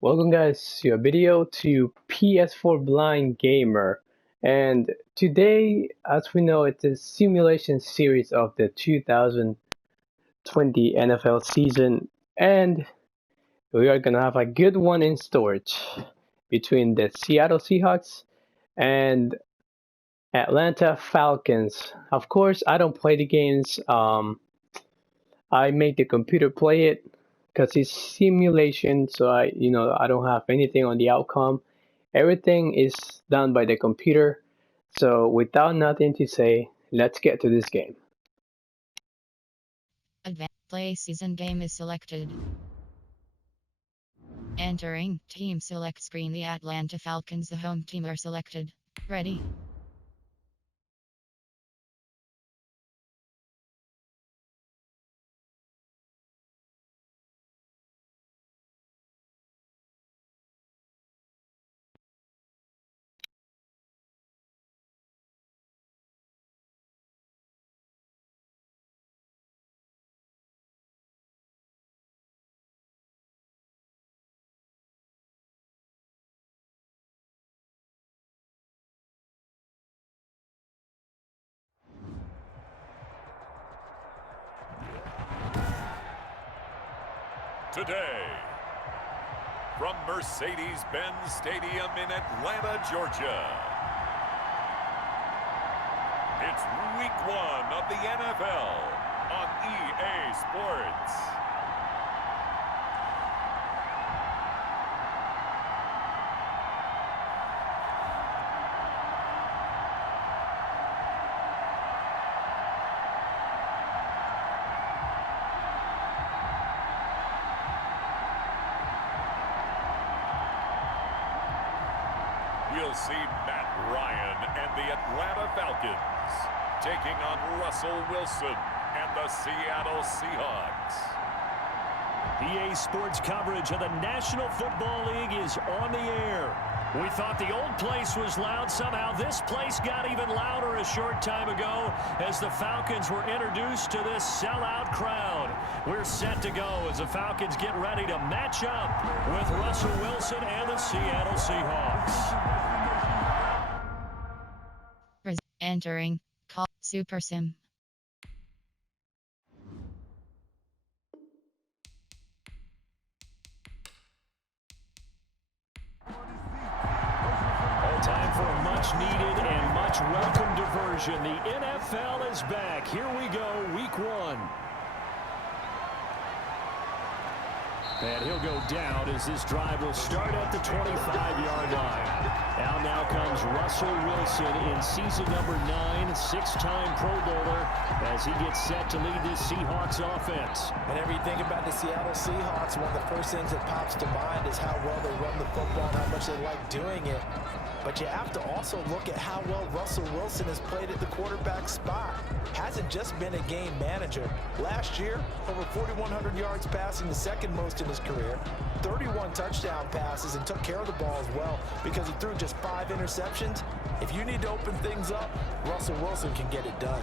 Welcome guys to a video to PS4 Blind Gamer, and today, as we know, it's a simulation series of the 2020 NFL season, and we are gonna have a good one in storage between the Seattle Seahawks and Atlanta Falcons. Of course, I don't play the games. I make the computer play it because it's simulation, so I don't have anything on the outcome. Everything is done by the computer. So without nothing to say, let's get to this game. Advanced Play Season Game is selected. Entering Team Select screen. The Atlanta Falcons, the home team, are selected. Ready? Today, from Mercedes-Benz Stadium in Atlanta, Georgia, it's week 1 of the NFL on EA Sports. We'll see Matt Ryan and the Atlanta Falcons taking on Russell Wilson and the Seattle Seahawks. EA Sports coverage of the National Football League is on the air. We thought the old place was loud. Somehow this place got even louder a short time ago as the Falcons were introduced to this sellout crowd. We're set to go as the Falcons get ready to match up with Russell Wilson and the Seattle Seahawks. Entering Call Super Sim. Time for a much-needed and much welcome diversion. The NFL is back. Here we go, week 1. And he'll go down as this drive will start at the 25-yard line. Now comes Russell Wilson in season number 9, 6-time Pro Bowler, as he gets set to lead this Seahawks offense. Whenever you think about the Seattle Seahawks, one of the first things that pops to mind is how well they run the football and how much they like doing it. But you have to also look at how well Russell Wilson has played at the quarterback spot. Hasn't just been a game manager. Last year, over 4,100 yards passing, the second most in his career, 31 touchdown passes, and took care of the ball as well because he threw just 5 interceptions. If you need to open things up, Russell Wilson can get it done.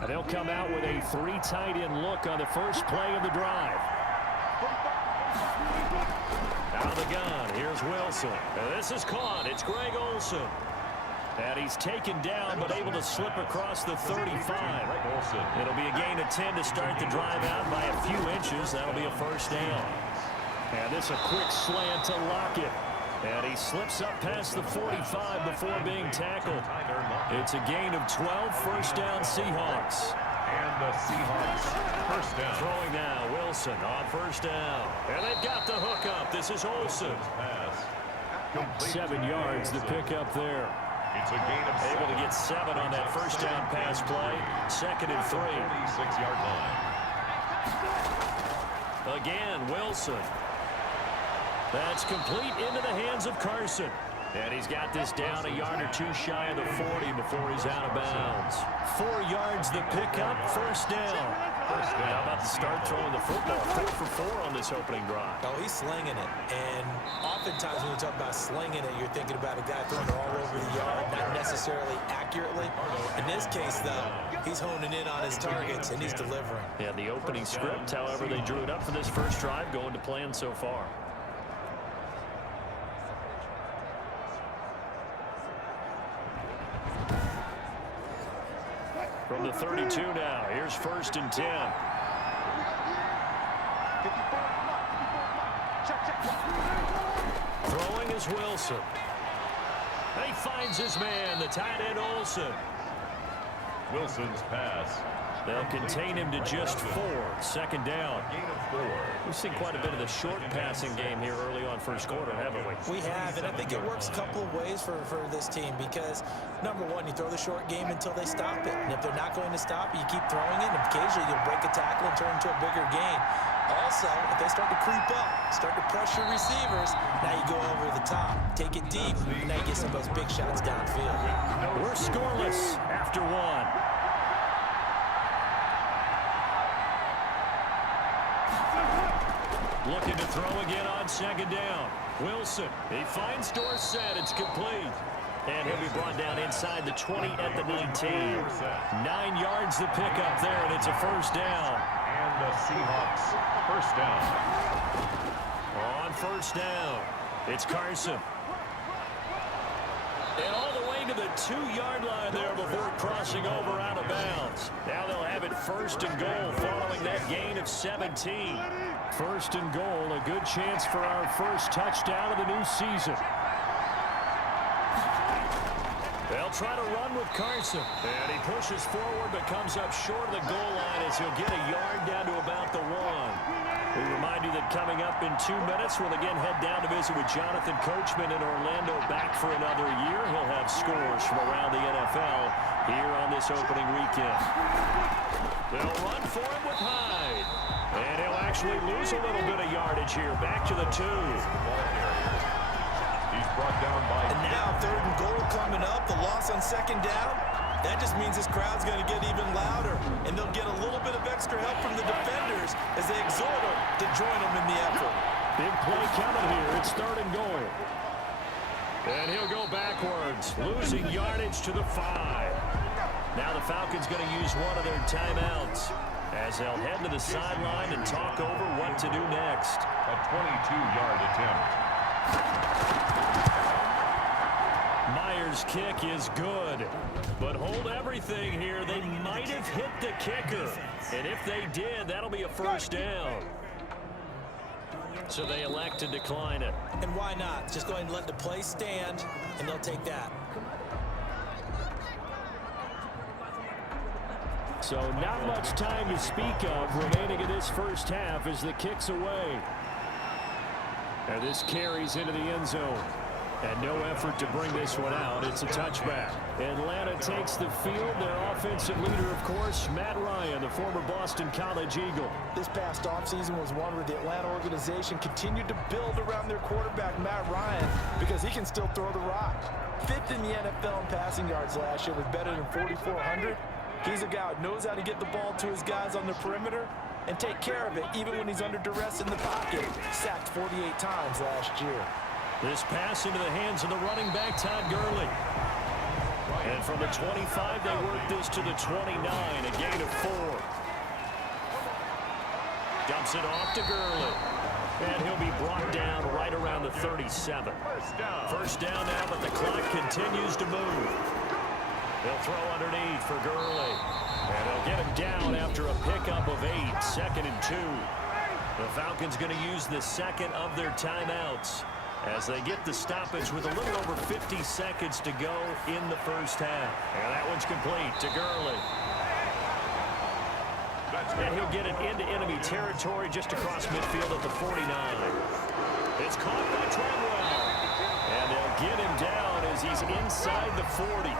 And they'll come out with a 3 tight end look on the first play of the drive. Out of the gun, here's Wilson. This is caught. It's Greg Olsen. And he's taken down, but able to slip across the 35. It'll be a gain of 10 to start the drive out by a few inches. That'll be a first down. And this a quick slant to Lockett. And he slips up past the 45 before being tackled. It's a gain of 12, first down Seahawks. And the Seahawks first down. Throwing now, Wilson on first down. And they've got the hook up. This is Olsen. 7 yards to pick up there. It's a gain of Able to get 7 on that first down pass play. 2nd and 3. 36-yard line. Again, Wilson. That's complete into the hands of Carson. And he's got this down a yard or 2 shy of the 40 before he's out of bounds. 4 yards the pickup, first down. How about the start throwing the football? 4 for 4 on this opening drive. Oh, he's slinging it. And oftentimes when you talk about slinging it, you're thinking about a guy throwing it all over the yard, not necessarily accurately. In this case, though, He's honing in on his targets, and he's delivering. Yeah, the opening script, however, they drew it up for this first drive, going to plan so far. From the 32 now, here's 1st and 10. Throwing is Wilson. And he finds his man, the tight end Olsen. Wilson's pass. They'll contain him to just 4. 2nd down. We've seen quite a bit of the short passing game here early on first quarter, haven't we? We have, and I think it works a couple of ways for this team because, number one, you throw the short game until they stop it. And if they're not going to stop it, you keep throwing it, and occasionally you'll break a tackle and turn into a bigger gain. Also, if they start to creep up, start to pressure receivers, now you go over the top, take it deep, and now you get some of those big shots downfield. We're scoreless after 1. Looking to throw again on 2nd down. Wilson, he finds Dorsett. It's complete. And he'll be brought down inside the 20 at the 19. 9 yards the pickup there, and it's a 1st down. And the Seahawks, 1st down. On 1st down, it's Carson. And all the way to the 2-yard line there before crossing over out of bounds. Now they'll have it 1st and goal following that gain of 17. 1st and goal, a good chance for our first touchdown of the new season. They'll try to run with Carson. And he pushes forward but comes up short of the goal line as he'll get a yard down to about the 1. We remind you that coming up in 2 minutes, we'll again head down to visit with Jonathan Coachman in Orlando, back for another year. He'll have scores from around the NFL here on this opening weekend. They'll run for him with Hyde. And he'll actually lose a little bit of yardage here. Back to the 2. He's brought down by... And now 3rd and goal coming up. The loss on 2nd down. That just means this crowd's going to get even louder. And they'll get a little bit of extra help from the defenders as they exhort them to join them in the effort. Big play coming here. It's 3rd and goal. And he'll go backwards, losing yardage to the 5. Now the Falcons going to use one of their timeouts as they'll head to the sideline and talk over what to do next. A 22-yard attempt. Myers' kick is good, but hold everything here. They might have hit the kicker, and if they did, that'll be a 1st down. So they elect to decline it. And why not? Just go ahead and let the play stand, and they'll take that. So not much time to speak of remaining in this first half as the kick's away. And this carries into the end zone. And no effort to bring this one out. It's a touchback. Atlanta takes the field. Their offensive leader, of course, Matt Ryan, the former Boston College Eagle. This past offseason was one where the Atlanta organization continued to build around their quarterback, Matt Ryan, because he can still throw the rock. 5th in the NFL in passing yards last year with better than 4,400. He's a guy who knows how to get the ball to his guys on the perimeter and take care of it, even when he's under duress in the pocket. Sacked 48 times last year. This pass into the hands of the running back, Todd Gurley. And from the 25, they work this to the 29, a gain of 4. Dumps it off to Gurley. And he'll be brought down right around the 37. First down now, but the clock continues to move. They'll throw underneath for Gurley. And they'll get him down after a pickup of 8, 2nd and 2. The Falcons going to use the second of their timeouts as they get the stoppage with a little over 50 seconds to go in the first half. And that one's complete to Gurley. And he'll get it into enemy territory just across midfield at the 49. It's caught by Treadwell. And they'll get him down as he's inside the 40.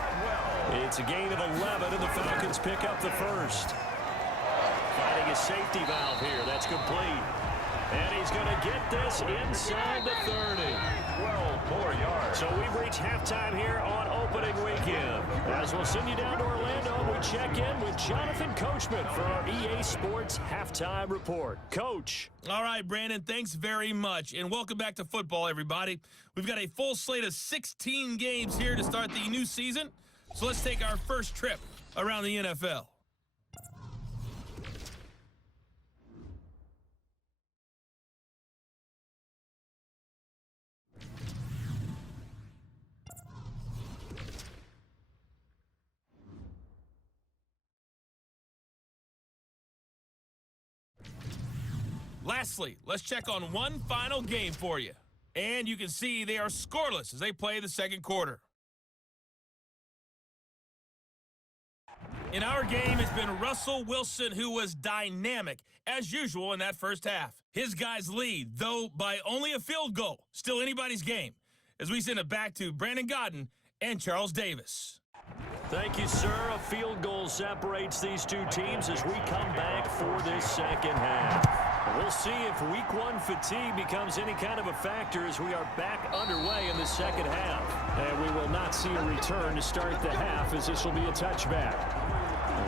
It's a gain of 11, and the Falcons pick up the first. Finding a safety valve here. That's complete. And he's going to get this inside the 30. 12 more yards. So we've reached halftime here on opening weekend. As we'll send you down to Orlando, we check in with Jonathan Coachman for our EA Sports Halftime Report. Coach. All right, Brandon, thanks very much. And welcome back to football, everybody. We've got a full slate of 16 games here to start the new season. So let's take our first trip around the NFL. Lastly, let's check on one final game for you. And you can see they are scoreless as they play the second quarter. In our game, it's been Russell Wilson, who was dynamic, as usual, in that first half. His guys lead, though by only a field goal. Still anybody's game, as we send it back to Brandon Godden and Charles Davis. Thank you, sir. A field goal separates these two teams as we come back for this second half. We'll see if week one fatigue becomes any kind of a factor as we are back underway in the second half. And we will not see a return to start the half, as this will be a touchback.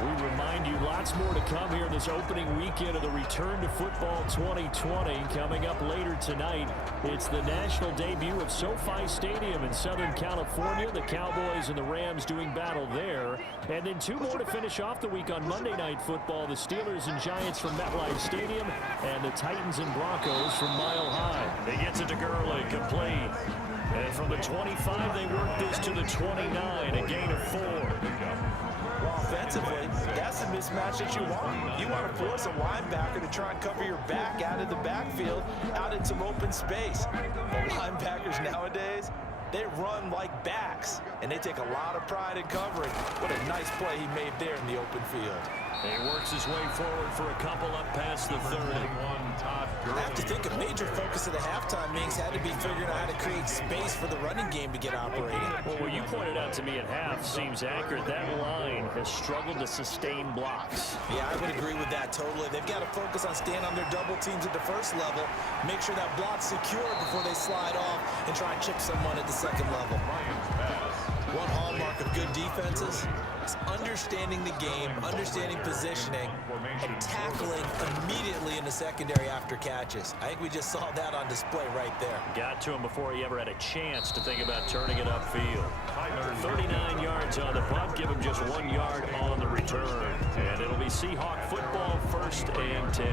We remind you lots more to come here this opening weekend of the Return to Football 2020. Coming up later tonight, it's the national debut of SoFi Stadium in Southern California. The Cowboys and the Rams doing battle there. And then two more to finish off the week on Monday Night Football. The Steelers and Giants from MetLife Stadium and the Titans and Broncos from Mile High. He gets it to Gurley, complete. And from the 25, they work this to the 29, a gain of 4. Well, offensively, that's the mismatch that you want. You want to force a linebacker to try and cover your back out of the backfield, out in some open space. But linebackers nowadays, they run like backs, and they take a lot of pride in covering. What a nice play he made there in the open field. He works his way forward for a couple up past the 30. I have to think a major focus of the halftime meetings had to be figuring out how to create space for the running game to get operating. Well, what you pointed out to me at half seems accurate. That line has struggled to sustain blocks. Yeah, I would agree with that totally. They've got to focus on staying on their double teams at the first level, make sure that block's secure before they slide off and try and chip someone at the second level. One hallmark of good defenses is understanding the game, understanding positioning, and tackling immediately in the secondary after catches. I think we just saw that on display right there. Got to him before he ever had a chance to think about turning it upfield. 39 yards on the punt, give him just 1 yard on the return. And it'll be Seahawk football, 1st and 10.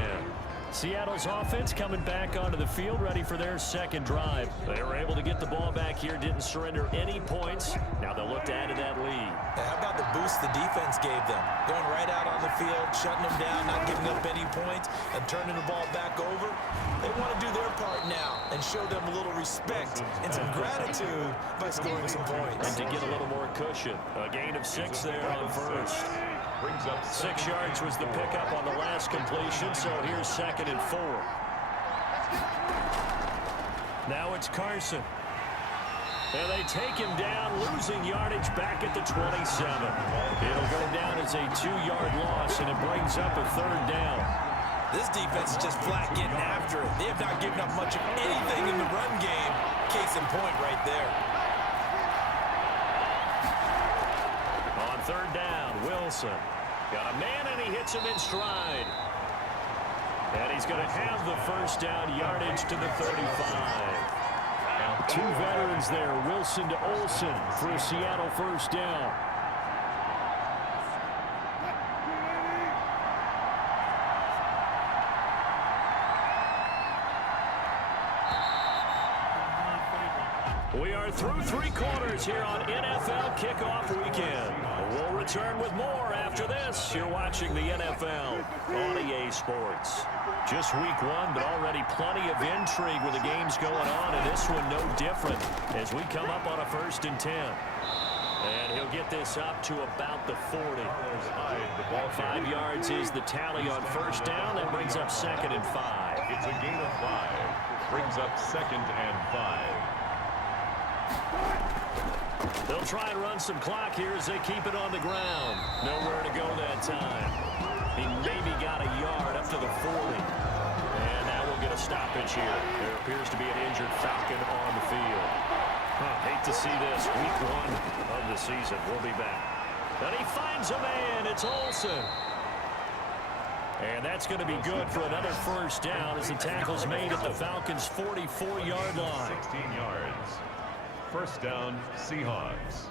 Seattle's offense coming back onto the field, ready for their second drive. They were able to get the ball back here, didn't surrender any points. Now they'll look to add to that lead. How about the boost the defense gave them? Going right out on the field, shutting them down, not giving up any points, and turning the ball back over. They want to do their part now and show them a little respect and some gratitude by scoring some points. And to get a little more cushion. A gain of 6 there on first. 6 yards was the pickup on the last completion, so here's 2nd and 4. Now it's Carson. And they take him down, losing yardage back at the 27. It'll go down as a 2-yard loss, and it brings up a 3rd down. This defense is just flat getting after it. They have not given up much of anything in the run game. Case in point right there. On 3rd down, Wilson. Got a man, and he hits him in stride. And he's going to have the 1st down, yardage to the 35. 2 veterans there, Wilson to Olsen for a Seattle 1st down. We are through 3 quarters here on NFL Kickoff Weekend. We'll return with more after this. You're watching the NFL on EA Sports. Just week 1, but already plenty of intrigue with the games going on, and this one no different as we come up on a 1st and 10. And he'll get this up to about the 40. 5 yards is the tally on 1st down. That brings up 2nd and 5. It's a gain of 5. Brings up 2nd and 5. They'll try and run some clock here as they keep it on the ground. Nowhere to go that time. He maybe got a yard up to the 40. And now we'll get a stoppage here. There appears to be an injured Falcon on the field. Hate to see this. Week 1 of the season. We'll be back. And he finds a man. It's Olsen. And that's going to be good for another 1st down as the tackle's made at the Falcons' 44-yard line. 16 yards. 1st down, Seahawks.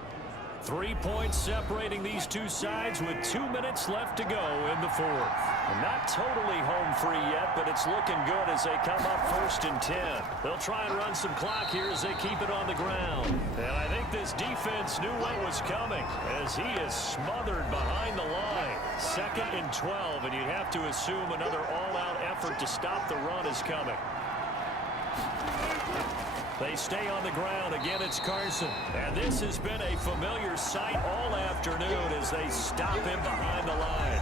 3 points separating these two sides with 2 minutes left to go in the fourth. And not totally home free yet, but it's looking good as they come up 1st and 10. They'll try and run some clock here as they keep it on the ground. And I think this defense knew what was coming as he is smothered behind the line. 2nd and 12, and you'd have to assume another all-out effort to stop the run is coming. They stay on the ground. Again, it's Carson. And this has been a familiar sight all afternoon as they stop him behind the line.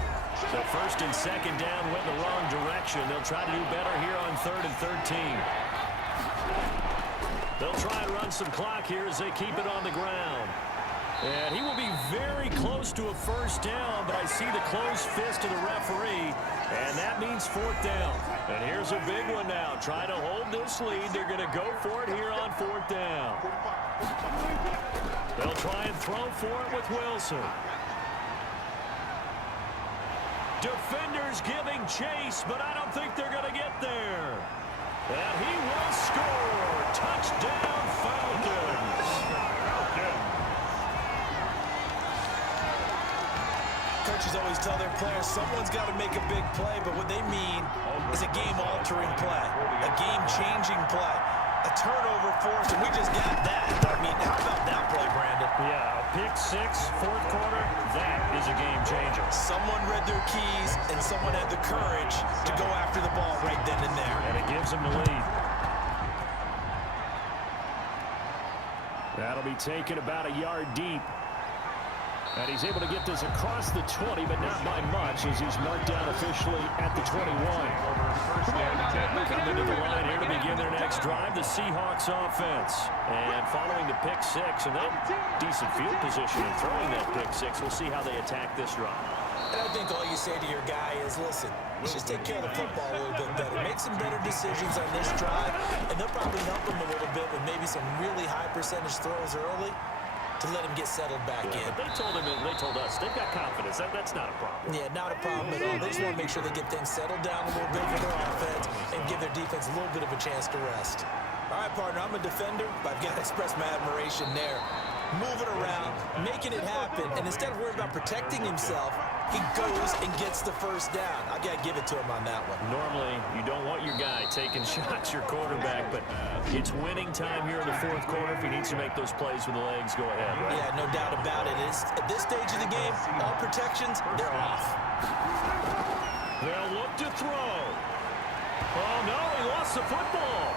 So 1st and 2nd down went the wrong direction. They'll try to do better here on 3rd and 13. They'll try and run some clock here as they keep it on the ground. And he will be very close to a 1st down, but I see the closed fist of the referee, and that means 4th down. And here's a big one now. Trying to hold this lead. They're going to go for it here on 4th down. They'll try and throw for it with Wilson. Defenders giving chase, but I don't think they're going to get there. And he will score. Touchdown, Falcons. Coaches always tell their players someone's got to make a big play, but what they mean is a game-altering play, a game-changing play, a turnover forced, and we just got that. I mean, how about that play, Brandon? Yeah, a pick 6, 4th quarter, that is a game changer. Someone read their keys, and someone had the courage to go after the ball right then and there. And it gives them the lead. That'll be taken about a yard deep. And he's able to get this across the 20, but not by much as he's marked down officially at the 21. Coming to the line here to begin their next drive, the Seahawks offense. And following the pick 6, and then decent field position in throwing that pick 6. We'll see how they attack this drive. And I think all you say to your guy is, listen, let's just take care of the football a little bit better. Make some better decisions on this drive, and they'll probably help him a little bit with maybe some really high percentage throws early to let him get settled back in. They told him, and they told us, they've got confidence. That's not a problem. Yeah, not a problem at all. They just want to make sure they get things settled down a little bit for their offense and give their defense a little bit of a chance to rest. All right, partner, I'm a defender, but I've got to express my admiration there. Moving around, making it happen, and instead of worrying about protecting himself, he goes and gets the 1st down. I got to give it to him on that one. Normally, you don't want your guy taking shots, your quarterback, but it's winning time here in the 4th quarter. If he needs to make those plays with the legs, go ahead, right? Yeah, no doubt about it. At this stage of the game, all protections, they're off. They'll look to throw. Oh, no, he lost the football.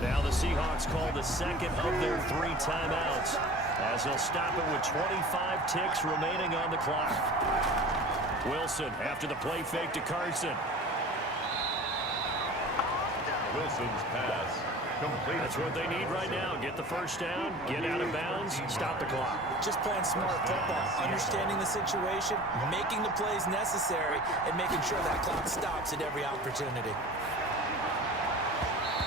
Now the Seahawks call the 2nd of their 3 timeouts as they'll stop it with 25 ticks remaining on the clock. Wilson after the play fake to Carson. Wilson's pass complete. That's what they need right now. Get the 1st down, get out of bounds, stop the clock. Just playing smart football, understanding the situation, making the plays necessary, and making sure that clock stops at every opportunity.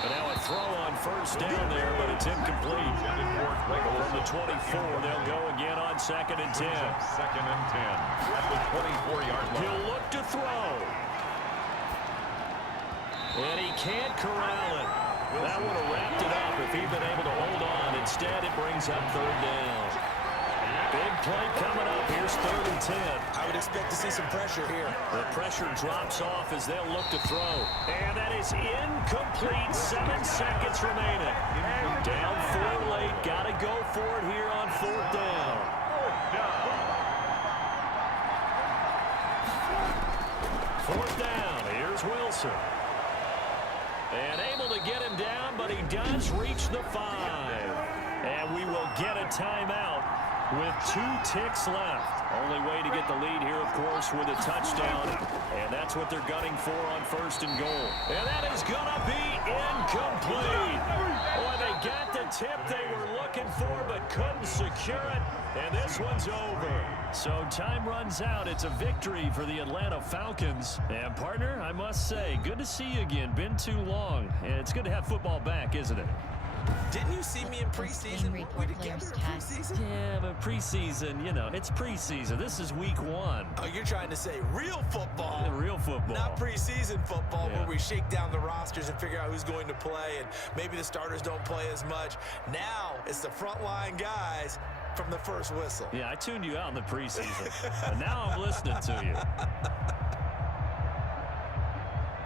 But now a throw on 1st down there, but it's incomplete. From the 24, they'll go again on 2nd and 10. 2nd and 10 at the 24-yard line. He'll look to throw. And he can't corral it. That would have wrapped it up if he'd been able to hold on. Instead, it brings up 3rd down. Big play coming up. Here's 3rd and 10. I would expect to see some pressure here. The pressure drops off as they'll look to throw. And that is incomplete. 7 seconds remaining. Down 4 late. Got to go for it here on 4th down. 4th down. Here's Wilson. And able to get him down, but he does reach the 5. And we will get a timeout with 2 ticks left. Only way to get the lead here, of course, with a touchdown. And that's what they're gunning for on 1st and goal. And that is going to be incomplete. Boy, they got the tip they were looking for, but couldn't secure it. And this one's over. So time runs out. It's a victory for the Atlanta Falcons. And, partner, I must say, good to see you again. Been too long. And it's good to have football back, isn't it? Didn't you see me in preseason? Game Weren't we report together players in stats. preseason? Yeah, but preseason, you know, it's preseason. This is week 1. Oh, you're trying to say real football. The real football. Not preseason football Yeah. where we shake down the rosters and figure out who's going to play, and maybe the starters don't play as much. Now it's the frontline guys from the first whistle. Yeah, I tuned you out in the preseason. And now I'm listening to you.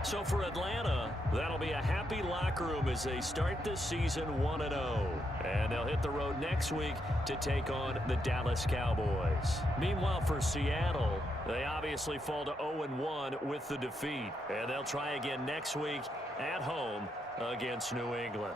So for Atlanta, that'll be a happy locker room as they start this season 1-0. And they'll hit the road next week to take on the Dallas Cowboys. Meanwhile, for Seattle, they obviously fall to 0-1 with the defeat. And they'll try again next week at home against New England.